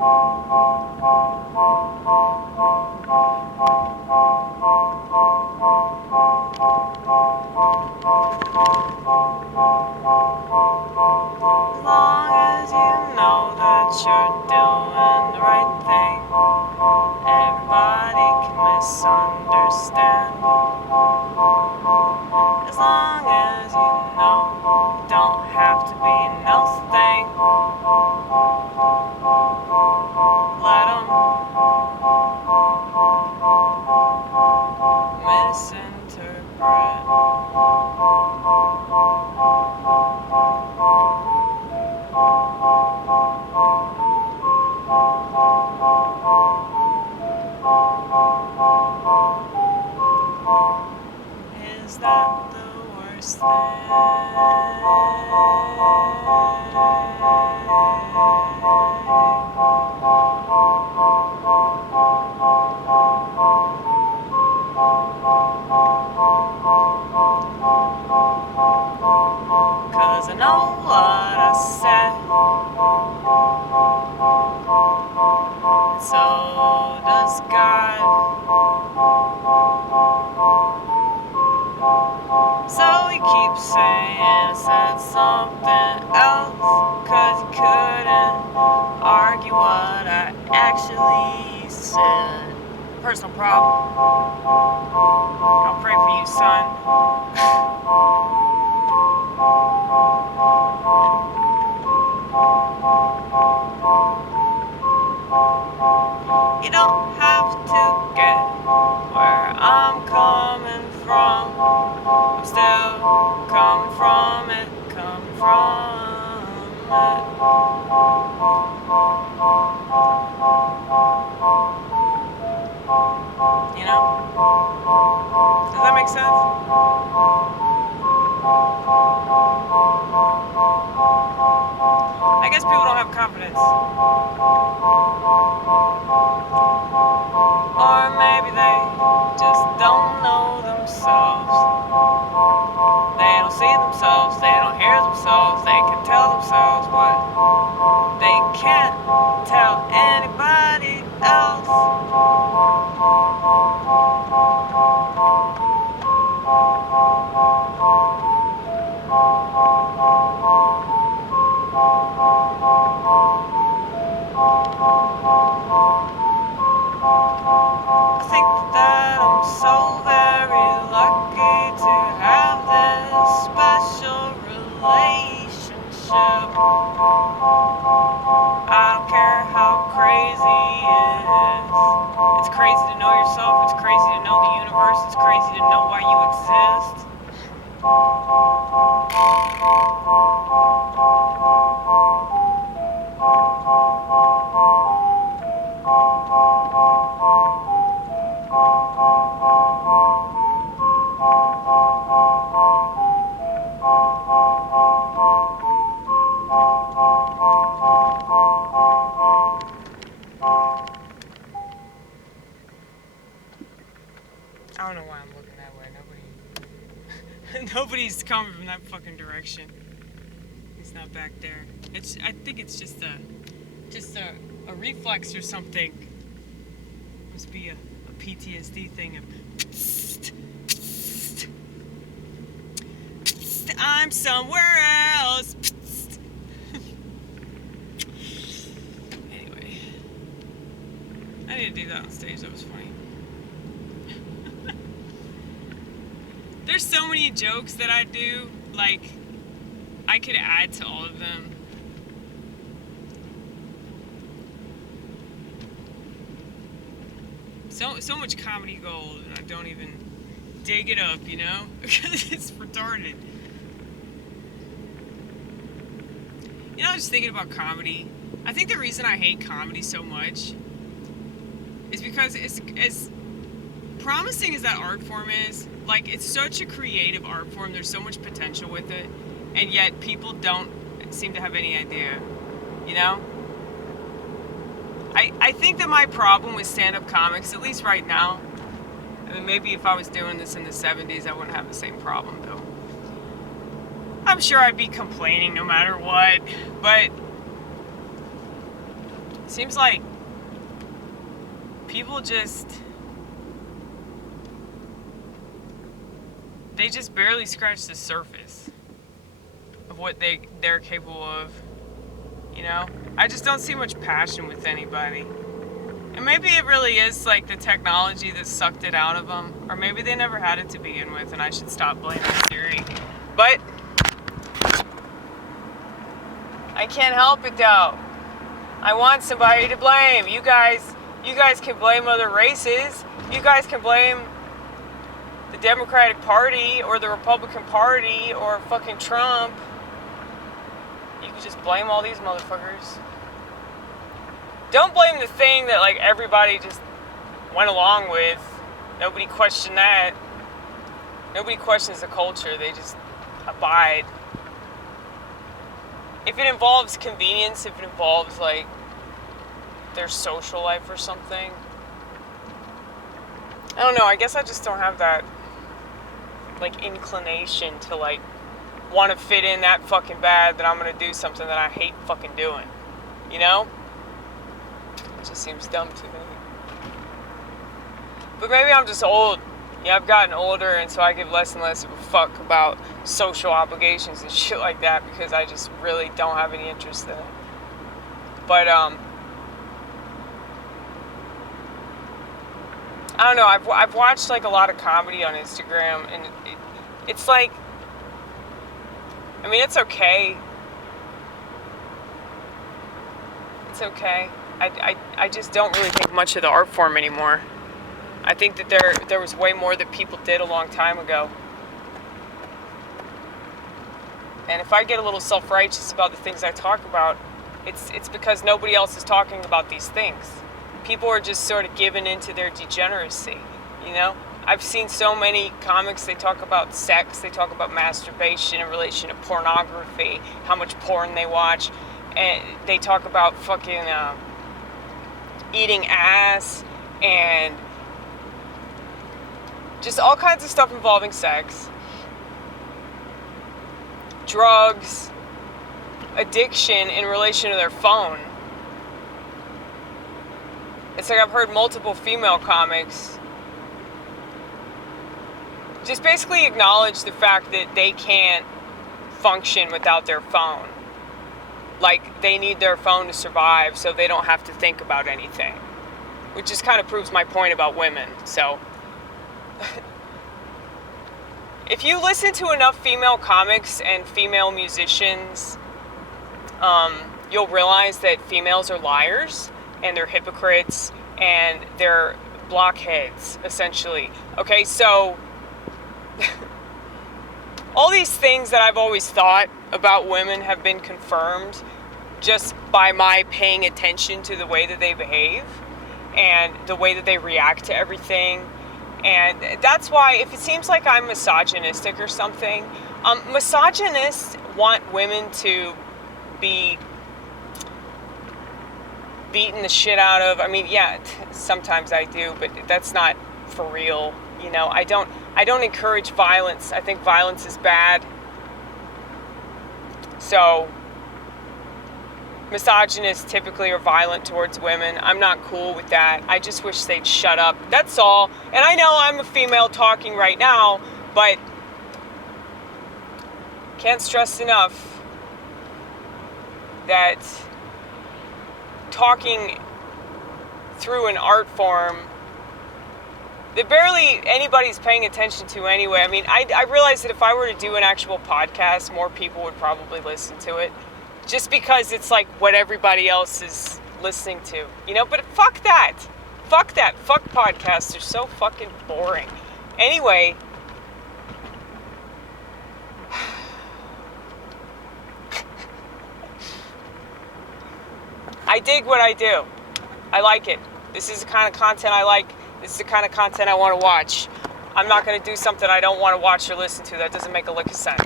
long as you know that you're doing the right thing, everybody can misunderstand. As long as you know you don't have to be nothing, let 'em misinterpret. Is that the worst Cause I know what I said, and so does God. So he keeps saying I said something else, cause he couldn't argue what I actually said. Personal problem. I'll pray for you, son. You don't have to get where I'm coming from. I'm still coming from it, coming from it. You know? Does that make sense? I guess people don't have confidence. Or maybe they just don't know themselves. They don't see themselves, they don't hear themselves, they can tell themselves what they can't tell anybody else. I think that I'm so very lucky to have this special relationship. I don't care how crazy it is. It's crazy to know yourself, it's crazy to know the universe, it's crazy to know why you exist. I don't know why I'm looking that way. Nobody's coming from that fucking direction. He's not back there. I think it's just a reflex or something. Must be a PTSD thing of I'm somewhere else. Anyway, I need to do that on stage. That was funny. There's so many jokes that I do, like, I could add to all of them. So much comedy gold, and I don't even dig it up, you know? Because it's retarded. You know, I was just thinking about comedy. I think the reason I hate comedy so much is because it's as promising as that art form is, like, it's such a creative art form, there's so much potential with it, and yet people don't seem to have any idea, you know? I think that my problem with stand-up comics, at least right now, I mean, maybe if I was doing this in the 70s, I wouldn't have the same problem, though. I'm sure I'd be complaining no matter what, but seems like people they just barely scratch the surface of what they're capable of. You know? I just don't see much passion with anybody. And maybe it really is like the technology that sucked it out of them. Or maybe they never had it to begin with and I should stop blaming Siri. But I can't help it though. I want somebody to blame. You guys can blame other races. You guys can blame the Democratic Party or the Republican Party or fucking Trump. You can just blame all these motherfuckers. Don't blame the thing that like everybody just went along with. Nobody questioned that. Nobody questions the culture. They just abide. If it involves convenience, if it involves like their social life or something, I don't know, I guess I just don't have that like inclination to like want to fit in that fucking bad that I'm gonna do something that I hate fucking doing, you know? It just seems dumb to me. But maybe I'm just old. Yeah, I've gotten older, and so I give less and less of a fuck about social obligations and shit like that because I just really don't have any interest in it. But, I don't know, I've watched, like, a lot of comedy on Instagram, and it's like, I mean, it's okay. It's okay. I just don't really think much of the art form anymore. I think that there was way more that people did a long time ago. And if I get a little self-righteous about the things I talk about, it's because nobody else is talking about these things. People are just sort of giving into their degeneracy, you know? I've seen so many comics, they talk about sex, they talk about masturbation in relation to pornography, how much porn they watch, and they talk about fucking eating ass and just all kinds of stuff involving sex, drugs, addiction in relation to their phone. It's like I've heard multiple female comics just basically acknowledge the fact that they can't function without their phone. Like, they need their phone to survive so they don't have to think about anything. Which just kind of proves my point about women, so... If you listen to enough female comics and female musicians, you'll realize that females are liars and they're hypocrites and they're blockheads, essentially. Okay, so all these things that I've always thought about women have been confirmed just by my paying attention to the way that they behave and the way that they react to everything. And that's why, if it seems like I'm misogynistic or something, misogynists want women to be beaten the shit out of. I mean, yeah, sometimes I do, but that's not for real. You know, I don't encourage violence. I think violence is bad. So, misogynists typically are violent towards women. I'm not cool with that. I just wish they'd shut up. That's all. And I know I'm a female talking right now, but can't stress enough that talking through an art form that barely anybody's paying attention to anyway. I mean, I realize that if I were to do an actual podcast, more people would probably listen to it. Just because it's like what everybody else is listening to, you know? But fuck that. Fuck that. Fuck podcasts. They're so fucking boring. Anyway. I dig what I do. I like it. This is the kind of content I like. This is the kind of content I want to watch. I'm not going to do something I don't want to watch or listen to. That doesn't make a lick of sense.